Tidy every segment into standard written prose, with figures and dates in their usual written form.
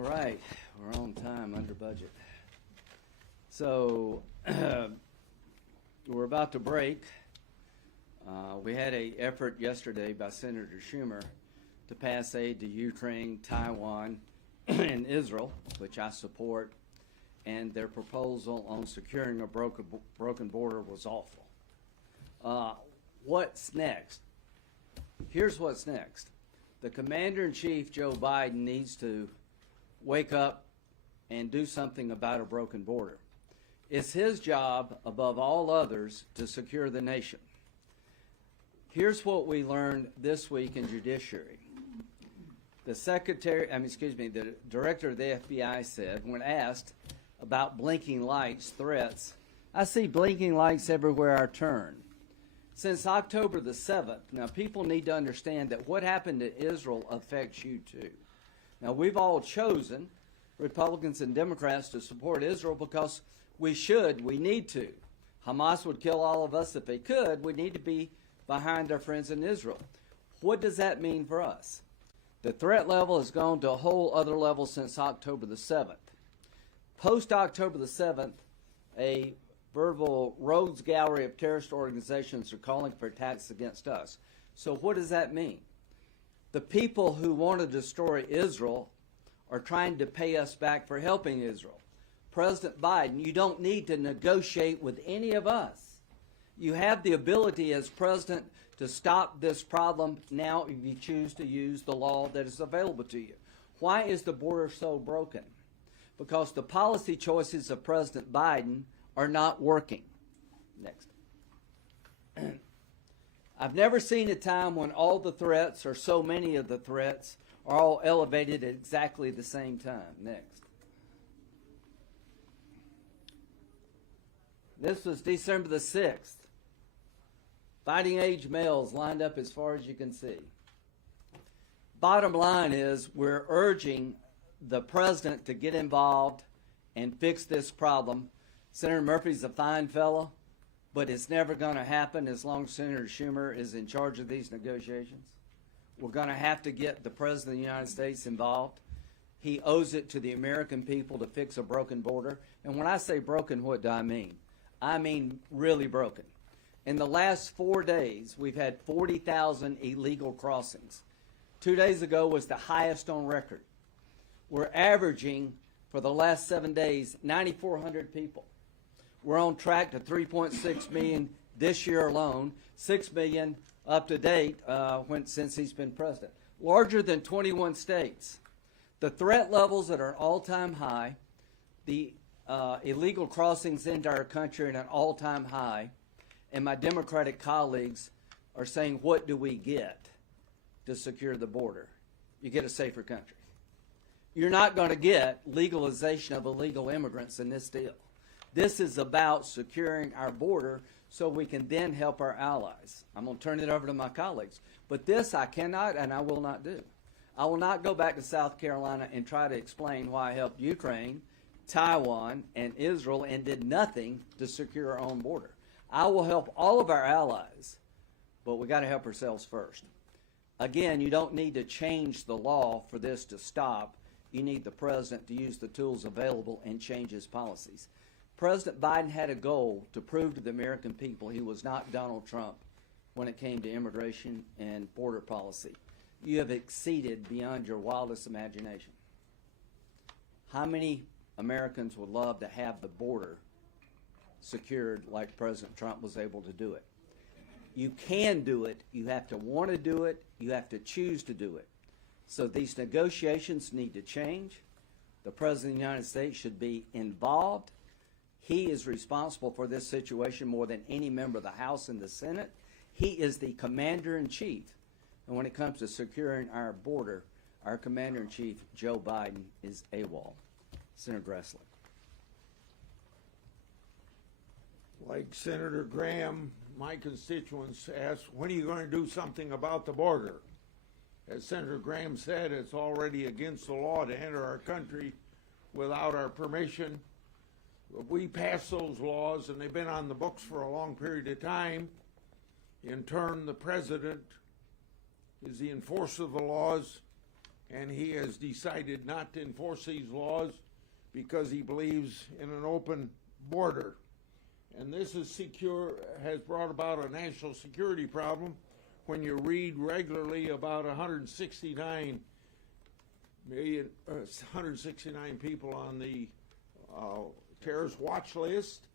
All right, we're on time, under budget. So we're about to break. We had an effort yesterday by Senator Schumer to pass aid to Ukraine, Taiwan, and Israel, which I support, and their proposal on securing a broken border was awful. What's next? Here's what's next. The Commander-in-Chief, Joe Biden, needs to wake up and do something about a broken border. It's his job, above all others, to secure the nation. Here's what we learned this week in Judiciary. The director of the FBI said, when asked about blinking lights threats, "I see blinking lights everywhere I turn." Since October the 7th, now people need to understand that what happened to Israel affects you too. Now we've all chosen, Republicans and Democrats, to support Israel because we need to. Hamas would kill all of us if they could. We need to be behind our friends in Israel. What does that mean for us? The threat level has gone to a whole other level since October the 7th. Post October the 7th, a verbal rogues gallery of terrorist organizations are calling for attacks against us. So what does that mean? The people who want to destroy Israel are trying to pay us back for helping Israel. President Biden, you don't need to negotiate with any of us. You have the ability as president to stop this problem now if you choose to use the law that is available to you. Why is the border so broken? Because the policy choices of President Biden are not working. Next. I've never seen a time when all the threats, or so many of the threats, are all elevated at exactly the same time. Next. This was December the 6th. Fighting age males lined up as far as you can see. Bottom line is we're urging the president to get involved and fix this problem. Senator Murphy's a fine fellow, but it's never going to happen as long as Senator Schumer is in charge of these negotiations. We're going to have to get the President of the United States involved. He owes it to the American people to fix a broken border. And when I say broken, what do I mean? I mean really broken. In the last 4 days, we've had 40,000 illegal crossings. 2 days ago was the highest on record. We're averaging, for the last 7 days, 9,400 people. We're on track to 3.6 million this year alone, 6 million up to date since he's been president. Larger than 21 states. The threat levels at an all-time high, the illegal crossings into our country at an all-time high, and my Democratic colleagues are saying, what do we get to secure the border? You get a safer country. You're not going to get legalization of illegal immigrants in this deal. This is about securing our border so we can then help our allies. I'm going to turn it over to my colleagues. But this I cannot and I will not do. I will not go back to South Carolina and try to explain why I helped Ukraine, Taiwan, and Israel and did nothing to secure our own border. I will help all of our allies, but we got to help ourselves first. Again, you don't need to change the law for this to stop. You need the president to use the tools available and change his policies. President Biden had a goal to prove to the American people he was not Donald Trump when it came to immigration and border policy. You have exceeded beyond your wildest imagination. How many Americans would love to have the border secured like President Trump was able to do it? You can do it. You have to want to do it. You have to choose to do it. So these negotiations need to change. The President of the United States should be involved. He is responsible for this situation more than any member of the House and the Senate. He is the Commander-in-Chief. And when it comes to securing our border, our Commander-in-Chief, Joe Biden, is AWOL. Senator Grassley. Like Senator Graham, my constituents ask, when are you going to do something about the border? As Senator Graham said, it's already against the law to enter our country without our permission. We passed those laws, and they've been on the books for a long period of time. In turn, the president is the enforcer of the laws. and he has decided not to enforce these laws because he believes in an open border. And this has brought about a national security problem when you read regularly about 169 people on the terrorist watch list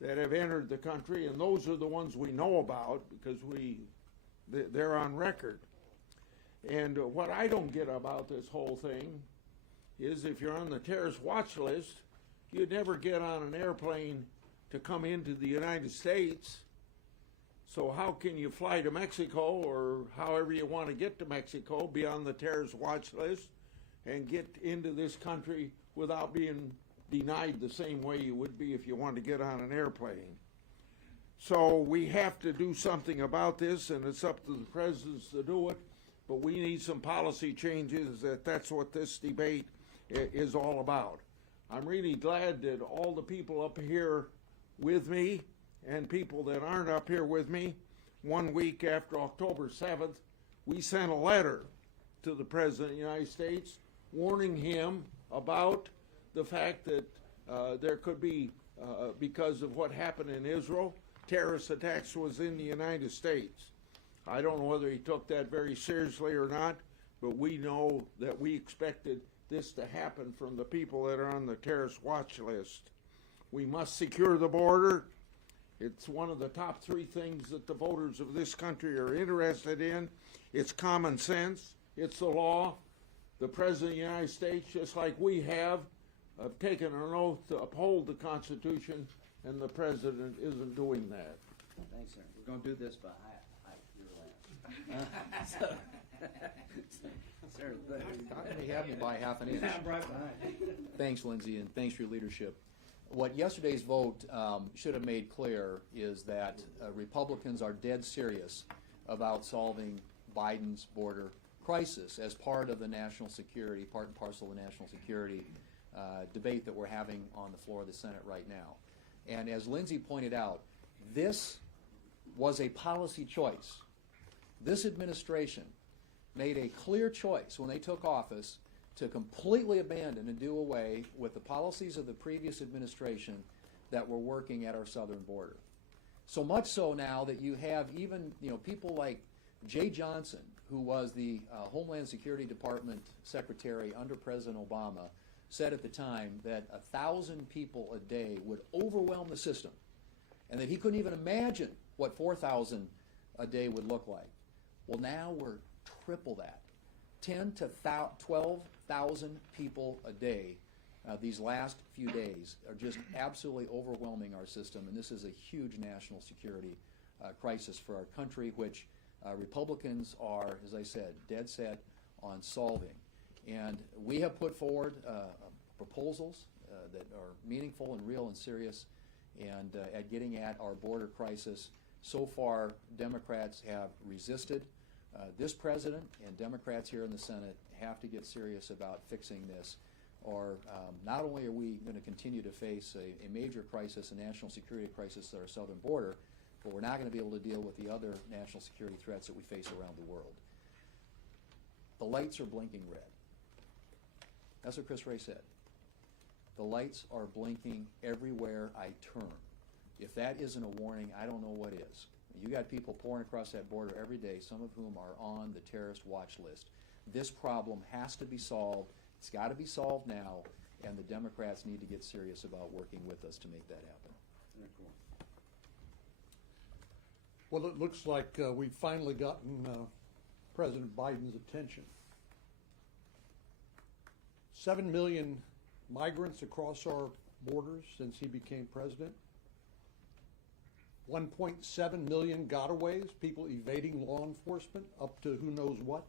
that have entered the country, and those are the ones we know about because they're on record. And what I don't get about this whole thing is if you're on the terrorist watch list, you'd never get on an airplane to come into the United States. So how can you fly to Mexico, or however you want to get to Mexico, be on the terrorist watch list and get into this country without being denied the same way you would be if you wanted to get on an airplane? So we have to do something about this, and it's up to the presidents to do it, but we need some policy changes. That's what this debate is all about. I'm really glad that all the people up here with me and people that aren't up here with me, 1 week after October 7th, we sent a letter to the President of the United States warning him about the fact that there could be, because of what happened in Israel, terrorist attacks was in the United States. I don't know whether he took that very seriously or not, but we know that we expected this to happen from the people that are on the terrorist watch list. We must secure the border. It's one of the top 3 things that the voters of this country are interested in. It's common sense. It's the law. The President of the United States, just like we have taken an oath to uphold the Constitution, and the President isn't doing that. Thanks, sir. We're going to do this by your last. Sir, They have me by half an inch. I'm right behind. Thanks, Lindsey, and thanks for your leadership. What yesterday's vote should have made clear is that Republicans are dead serious about solving Biden's border crisis as part of the national security, part and parcel of the national security debate that we're having on the floor of the Senate right now. And as Lindsey pointed out, this was a policy choice. This administration made a clear choice when they took office to completely abandon and do away with the policies of the previous administration that were working at our southern border. So much so now that you have even people like Jay Johnson, who was the Homeland Security Department Secretary under President Obama, said at the time that 1,000 people a day would overwhelm the system, and that he couldn't even imagine what 4,000 a day would look like. Well, now we're triple that. 10 to 12,000 people a day these last few days are just absolutely overwhelming our system, and this is a huge national security crisis for our country, which Republicans are, as I said, dead set on solving. And we have put forward proposals that are meaningful and real and serious and at getting at our border crisis. So far, Democrats have resisted. This president and Democrats here in the Senate have to get serious about fixing this, or not only are we going to continue to face a major crisis, a national security crisis at our southern border, but we're not going to be able to deal with the other national security threats that we face around the world. The lights are blinking red. That's what Chris Wray said. The lights are blinking everywhere I turn. If that isn't a warning, I don't know what is. You got people pouring across that border every day, some of whom are on the terrorist watch list. This problem has to be solved. It's got to be solved now, and the Democrats need to get serious about working with us to make that happen. Very cool. Well, it looks like we've finally gotten President Biden's attention. 7 million migrants across our borders since he became president. 1.7 million gotaways, people evading law enforcement, up to who knows what.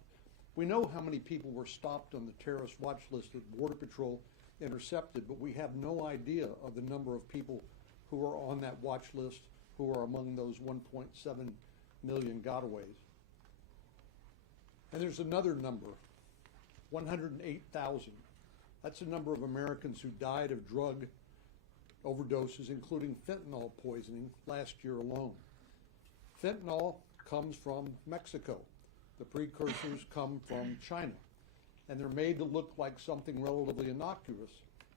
We know how many people were stopped on the terrorist watch list that Border Patrol intercepted, but we have no idea of the number of people who are on that watch list who are among those 1.7 million gotaways. And there's another number, 108,000. That's the number of Americans who died of drug overdoses, including fentanyl poisoning, last year alone. Fentanyl comes from Mexico. The precursors come from China. and they're made to look like something relatively innocuous.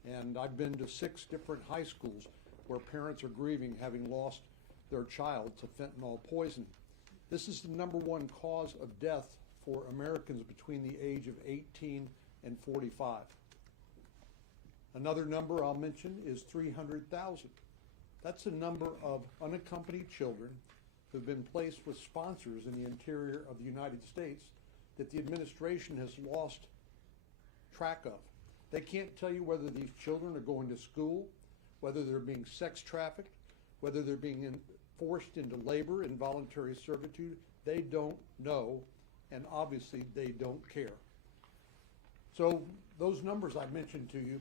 And I've been to 6 different high schools where parents are grieving having lost their child to fentanyl poisoning. This is the #1 cause of death for Americans between the age of 18 and 45. Another number I'll mention is 300,000. That's the number of unaccompanied children who've been placed with sponsors in the interior of the United States that the administration has lost track of. They can't tell you whether these children are going to school, whether they're being sex trafficked, whether they're being forced into labor, involuntary servitude. They don't know, and obviously they don't care. So those numbers I mentioned to you,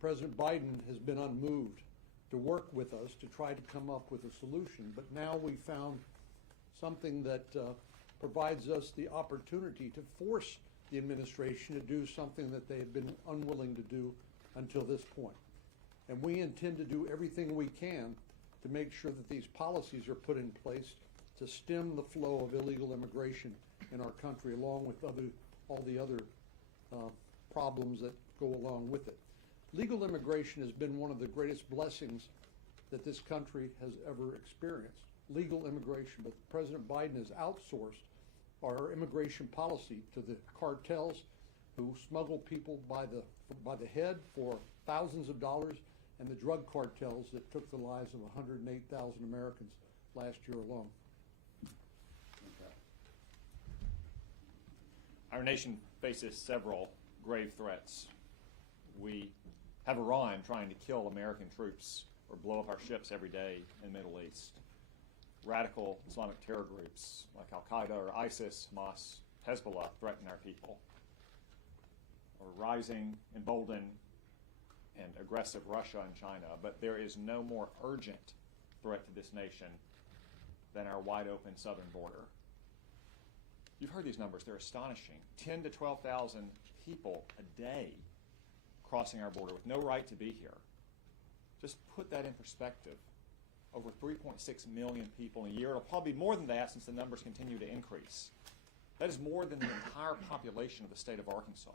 President Biden has been unmoved to work with us to try to come up with a solution. But now we found something that provides us the opportunity to force the administration to do something that they have been unwilling to do until this point. And we intend to do everything we can to make sure that these policies are put in place to stem the flow of illegal immigration in our country, along with all the other problems that go along with it. Legal immigration has been one of the greatest blessings that this country has ever experienced. Legal immigration, but President Biden has outsourced our immigration policy to the cartels who smuggle people by the head for thousands of dollars, and the drug cartels that took the lives of 108,000 Americans last year alone. Our nation faces several grave threats. We have Iran trying to kill American troops or blow up our ships every day in the Middle East. Radical Islamic terror groups like Al-Qaeda or ISIS, Hamas, Hezbollah threaten our people. Or rising, emboldened, and aggressive Russia and China, but there is no more urgent threat to this nation than our wide open southern border. You've heard these numbers, they're astonishing. 10 to 12,000 people a day crossing our border with no right to be here. Just put that in perspective. Over 3.6 million people in a year. It'll probably be more than that since the numbers continue to increase. That is more than the entire population of the state of Arkansas.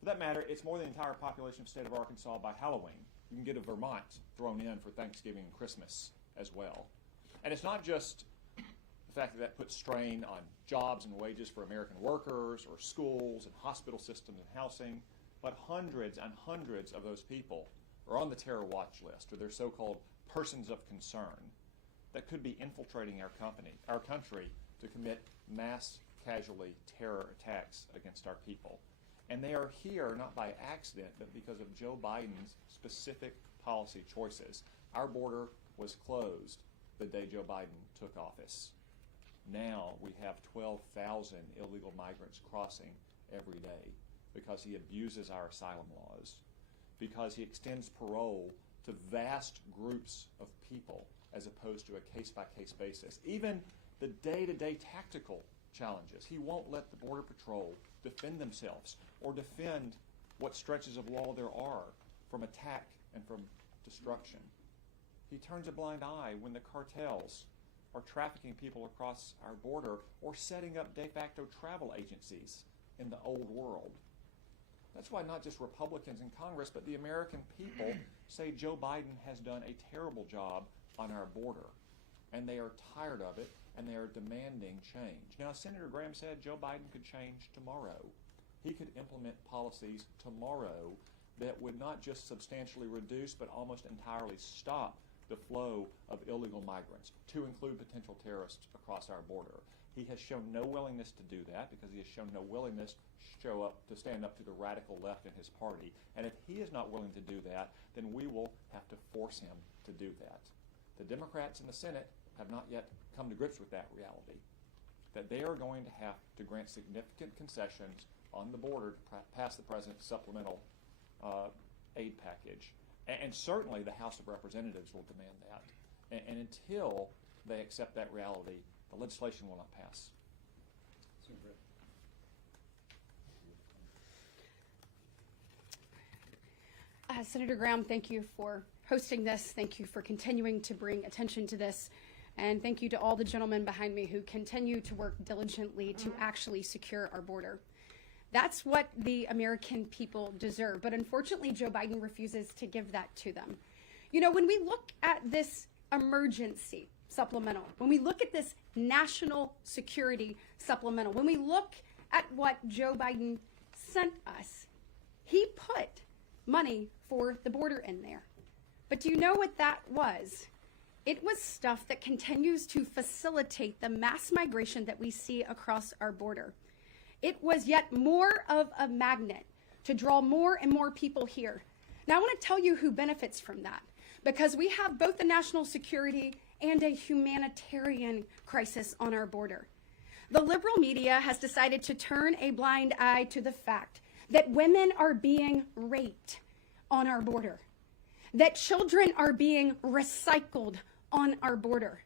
For that matter, it's more than the entire population of the state of Arkansas by Halloween. You can get a Vermont thrown in for Thanksgiving and Christmas as well. And it's not just the fact that that puts strain on jobs and wages for American workers or schools and hospital systems and housing, but hundreds and hundreds of those people are on the terror watch list, or they're so-called persons of concern that could be infiltrating our country to commit mass casualty terror attacks against our people. And they are here not by accident, but because of Joe Biden's specific policy choices. Our border was closed the day Joe Biden took office. Now we have 12,000 illegal migrants crossing every day because he abuses our asylum laws, because he extends parole to vast groups of people as opposed to a case-by-case basis. Even the day-to-day tactical challenges. He won't let the Border Patrol defend themselves or defend what stretches of law there are from attack and from destruction. He turns a blind eye when the cartels are trafficking people across our border or setting up de facto travel agencies in the old world. That's why not just Republicans in Congress, but the American people say Joe Biden has done a terrible job on our border. And they are tired of it, and they are demanding change. Now, Senator Graham said Joe Biden could change tomorrow. He could implement policies tomorrow that would not just substantially reduce, but almost entirely stop the flow of illegal migrants, to include potential terrorists across our border. He has shown no willingness to do that because he has shown no willingness to stand up to the radical left in his party. And if he is not willing to do that, then we will have to force him to do that. The Democrats in the Senate have not yet come to grips with that reality, that they are going to have to grant significant concessions on the border to pass the president's supplemental aid package. And certainly the House of Representatives will demand that. And until they accept that reality, the legislation will not pass. Senator Graham, thank you for hosting this. Thank you for continuing to bring attention to this. And thank you to all the gentlemen behind me who continue to work diligently to actually secure our border. That's what the American people deserve. But unfortunately, Joe Biden refuses to give that to them. You know, when we look at this emergency supplemental, when we look at this national security supplemental, when we look at what Joe Biden sent us, he put money for the border in there. But do you know what that was? It was stuff that continues to facilitate the mass migration that we see across our border. It was yet more of a magnet to draw more and more people here. Now, I want to tell you who benefits from that, because we have both the national security and a humanitarian crisis on our border. The liberal media has decided to turn a blind eye to the fact that women are being raped on our border, that children are being recycled on our border,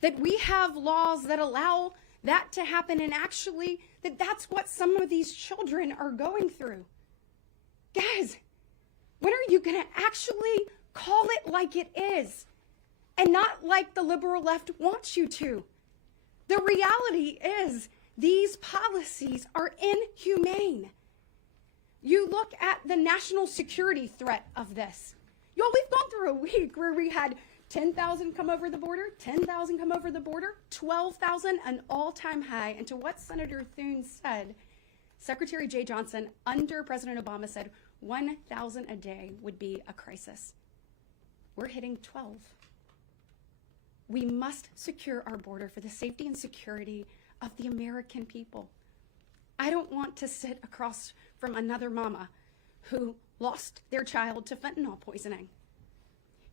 that we have laws that allow that to happen, and actually that's what some of these children are going through. Guys, when are you going to actually call it like it is and not like the liberal left wants you to? The reality is these policies are inhumane. You look at the national security threat of this. Y'all, we've gone through a week where we had 10,000 come over the border, 10,000 come over the border, 12,000, an all-time high. And to what Senator Thune said, Secretary Jay Johnson under President Obama said 1,000 a day would be a crisis. We're hitting 12. We must secure our border for the safety and security of the American people. I don't want to sit across from another mama who lost their child to fentanyl poisoning.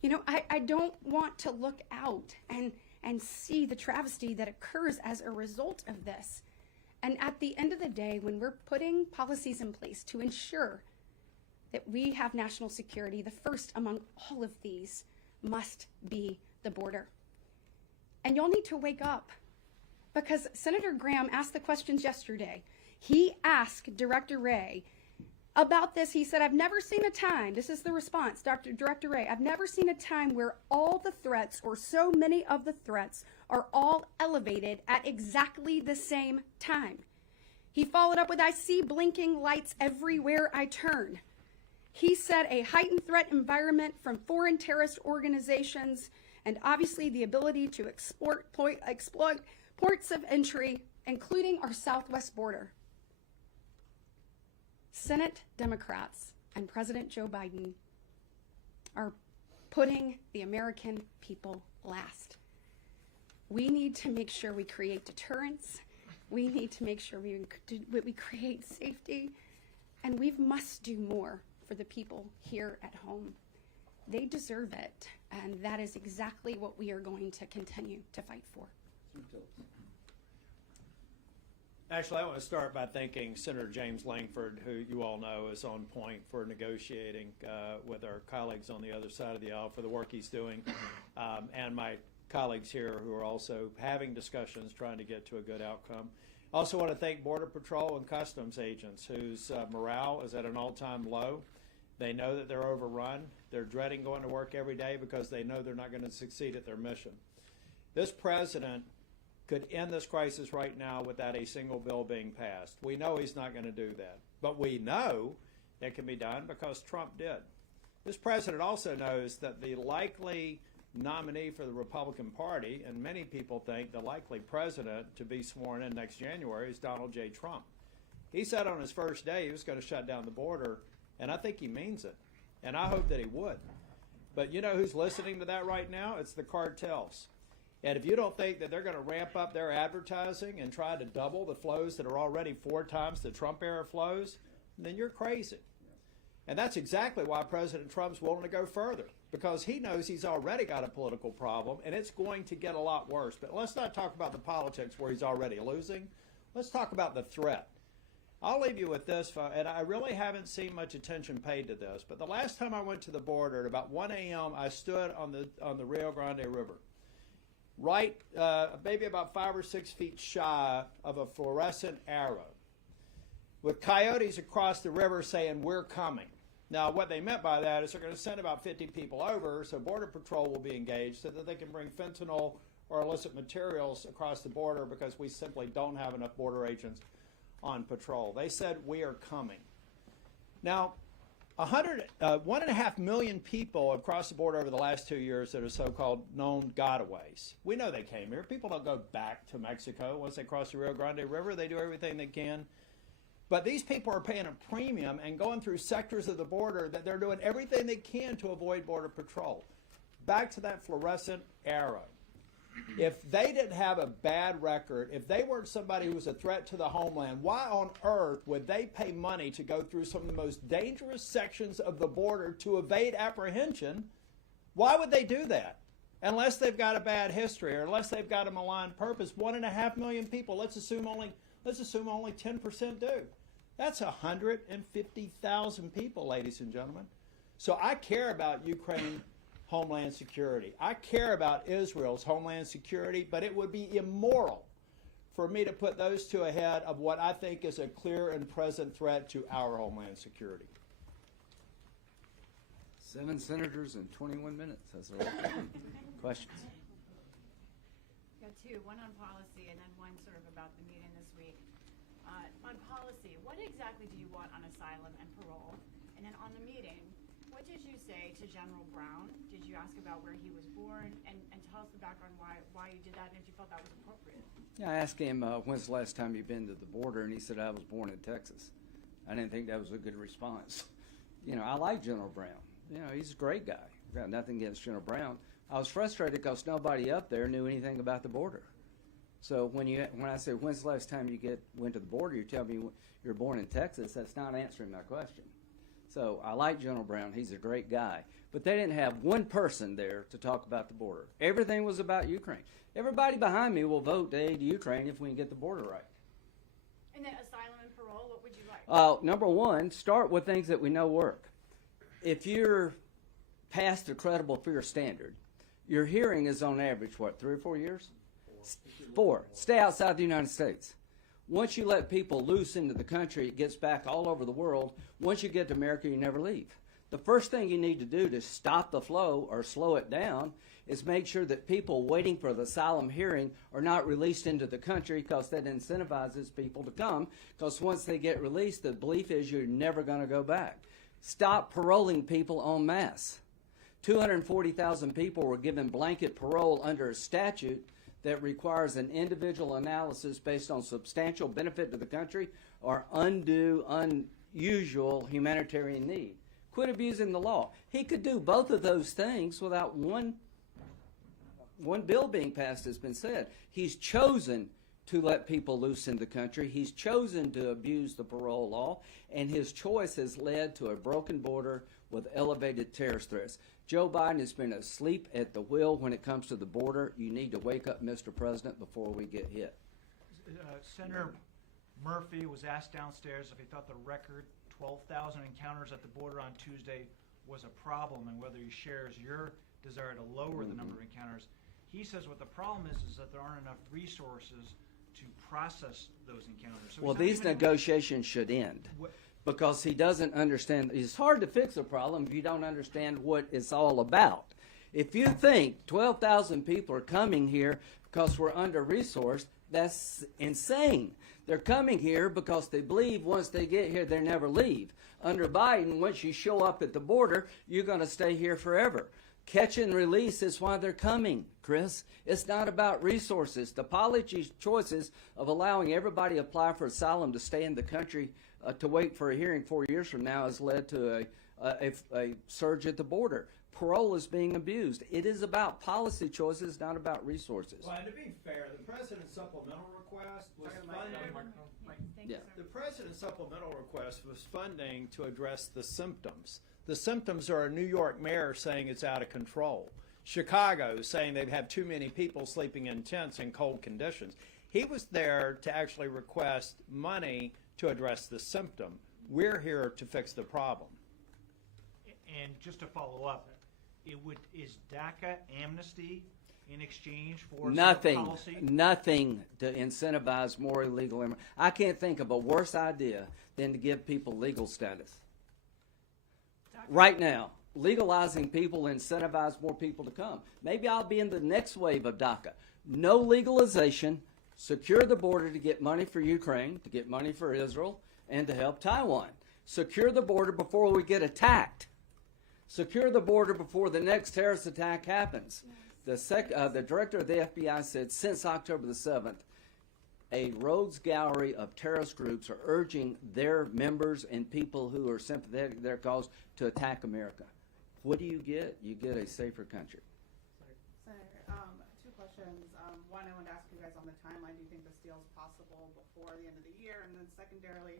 You know, I don't want to look out and see the travesty that occurs as a result of this. And at the end of the day, when we're putting policies in place to ensure that we have national security, the first among all of these must be the border. And y'all need to wake up, because Senator Graham asked the questions yesterday. He asked Director Wray about this. He said, I've never seen a time, this is the response, Director Wray, I've never seen a time where all the threats, or so many of the threats, are all elevated at exactly the same time. He followed up with, I see blinking lights everywhere I turn. He said a heightened threat environment from foreign terrorist organizations, and obviously the ability to exploit ports of entry, including our southwest border. Senate Democrats and President Joe Biden are putting the American people last. We need to make sure we create deterrence. We need to make sure we create safety. And we must do more for the people here at home. They deserve it. And that is exactly what we are going to continue to fight for. Actually, I want to start by thanking Senator James Langford, who you all know is on point for negotiating with our colleagues on the other side of the aisle for the work he's doing, and my colleagues here who are also having discussions trying to get to a good outcome. I also want to thank Border Patrol and Customs agents whose morale is at an all-time low. They know that they're overrun. They're dreading going to work every day because they know they're not going to succeed at their mission. This president could end this crisis right now without a single bill being passed. We know he's not going to do that. But we know it can be done because Trump did. This president also knows that the likely nominee for the Republican Party, and many people think the likely president to be sworn in next January, is Donald J. Trump. He said on his first day he was going to shut down the border, and I think he means it. And I hope that he would. But you know who's listening to that right now? It's the cartels. And if you don't think that they're going to ramp up their advertising and try to double the flows that are already 4 times the Trump-era flows, then you're crazy. And that's exactly why President Trump's willing to go further, because he knows he's already got a political problem, and it's going to get a lot worse. But let's not talk about the politics where he's already losing. Let's talk about the threat. I'll leave you with this, and I really haven't seen much attention paid to this, but the last time I went to the border at about 1 a.m., I stood on the Rio Grande River, right maybe about 5 or 6 feet shy of a fluorescent arrow, with coyotes across the river saying, we're coming. Now, what they meant by that is they're going to send about 50 people over, so Border Patrol will be engaged so that they can bring fentanyl or illicit materials across the border, because we simply don't have enough border agents on patrol. They said, we are coming. Now, 1.5 million people have crossed the border over the last 2 years that are so-called known gotaways. We know they came here. People don't go back to Mexico once they cross the Rio Grande River. They do everything they can. But these people are paying a premium and going through sectors of the border that they're doing everything they can to avoid Border Patrol. Back to that fluorescent arrow. If they didn't have a bad record, if they weren't somebody who was a threat to the homeland, why on earth would they pay money to go through some of the most dangerous sections of the border to evade apprehension? Why would they do that? Unless they've got a bad history or unless they've got a malign purpose. 1.5 million people, let's assume only 10% do. That's 150,000 people, ladies and gentlemen. So I care about Ukraine homeland security. I care about Israel's homeland security, but it would be immoral for me to put those two ahead of what I think is a clear and present threat to our homeland security. 7 senators in 21 minutes. That's a lot. Questions? Got two, one on policy and then one sort of about the meeting this week. On policy, what exactly do you want on asylum and parole? And then on the meeting, what did you say to General Brown? Did you ask about where he was born? And tell us the background why you did that and if you felt that was appropriate. Yeah, I asked him, when's the last time you've been to the border? And he said, I was born in Texas. I didn't think that was a good response. You know, I like General Brown. You know, he's a great guy. I've got nothing against General Brown. I was frustrated because nobody up there knew anything about the border. So when I say, when's the last time you went to the border, you tell me you're born in Texas, that's not answering my question. So I like General Brown. He's a great guy. But they didn't have one person there to talk about the border. Everything was about Ukraine. Everybody behind me will vote to aid Ukraine if we can get the border right. And then asylum and parole, what would you like? Number one, start with things that we know work. If you're past the credible fear standard, your hearing is on average, 3 or 4 years? 4. Stay outside the United States. Once you let people loose into the country, it gets back all over the world. Once you get to America, you never leave. The first thing you need to do to stop the flow or slow it down is make sure that people waiting for the asylum hearing are not released into the country, because that incentivizes people to come, because once they get released, the belief is you're never going to go back. Stop paroling people en masse. 240,000 people were given blanket parole under a statute that requires an individual analysis based on substantial benefit to the country or undue, unusual humanitarian need. Quit abusing the law. He could do both of those things without one bill being passed, has been said. He's chosen to let people loose in the country. He's chosen to abuse the parole law, and his choice has led to a broken border with elevated terrorist threats. Joe Biden has been asleep at the wheel when it comes to the border. You need to wake up, Mr. President, before we get hit. Senator Murphy was asked downstairs if he thought the record 12,000 encounters at the border on Tuesday was a problem and whether he shares your desire to lower the number of encounters. He says what the problem is that there aren't enough resources to process those encounters. So Well, he's not these even- negotiations should end, because he doesn't understand. It's hard to fix a problem if you don't understand what it's all about. If you think 12,000 people are coming here because we're under-resourced, that's insane. They're coming here because they believe once they get here, they never leave. Under Biden, once you show up at the border, you're going to stay here forever. Catch and release is why they're coming, Chris. It's not about resources. The policy choices of allowing everybody to apply for asylum to stay in the country to wait for a hearing 4 years from now has led to a surge at the border. Parole is being abused. It is about policy choices, not about resources. Well, and to be fair, the president's supplemental request was funding. Thank you, Yeah. sir. The president's supplemental request was funding to address the symptoms. The symptoms are a New York mayor saying it's out of control. Chicago saying they have too many people sleeping in tents in cold conditions. He was there to actually request money to address the symptom. We're here to fix the problem. And just to follow up, is DACA amnesty in exchange for some Nothing to incentivize more illegal immigrants. I can't think of a worse idea than to give people legal status. Right now, legalizing people incentivize more people to come. Maybe I'll be in the next wave of DACA. No legalization, Secure the border to get money for Ukraine, to get money for Israel, and to help Taiwan. Secure the border before we get attacked. Secure the border before the next terrorist attack happens. The director of the FBI said since October the 7th, a rogues gallery of terrorist groups are urging their members and people who are sympathetic to their cause to attack America. What do you get? You get a safer country. Senator, two questions. One, I wanted to ask you guys on the timeline. Do you think this deal is possible before the end of the year? And then secondarily,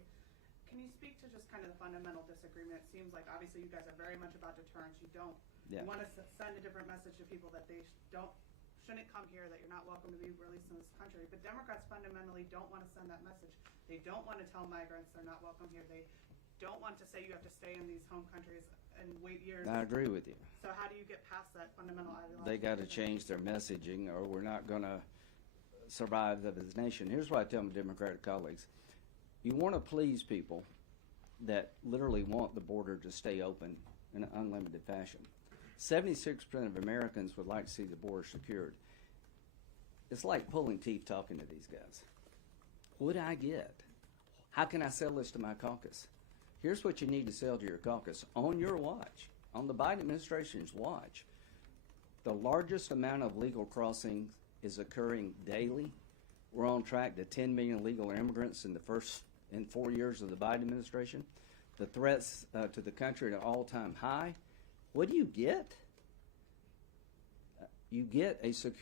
can you speak to just kind of the fundamental disagreement? It seems like obviously you guys are very much about deterrence. You don't want to send a different message to people that they shouldn't come here, that you're not welcome to be released in this country. But Democrats fundamentally don't want to send that message. They don't want to tell migrants they're not welcome here. They don't want to say you have to stay in these home countries and wait years. I agree with you. So how do you get past that fundamental ideology? They got to change their messaging or we're not going to survive as a nation. Here's what I tell my Democratic colleagues. You want to please people that literally want the border to stay open in an unlimited fashion. 76% of Americans would like to see the border secured. It's like pulling teeth talking to these guys. What do I get? How can I sell this to my caucus? Here's what you need to sell to your caucus. On your watch, on the Biden administration's watch, the largest amount of legal crossings is occurring daily. We're on track to 10 million legal immigrants in 4 years of the Biden administration. The threats to the country at an all-time high. What do you get? You get a secure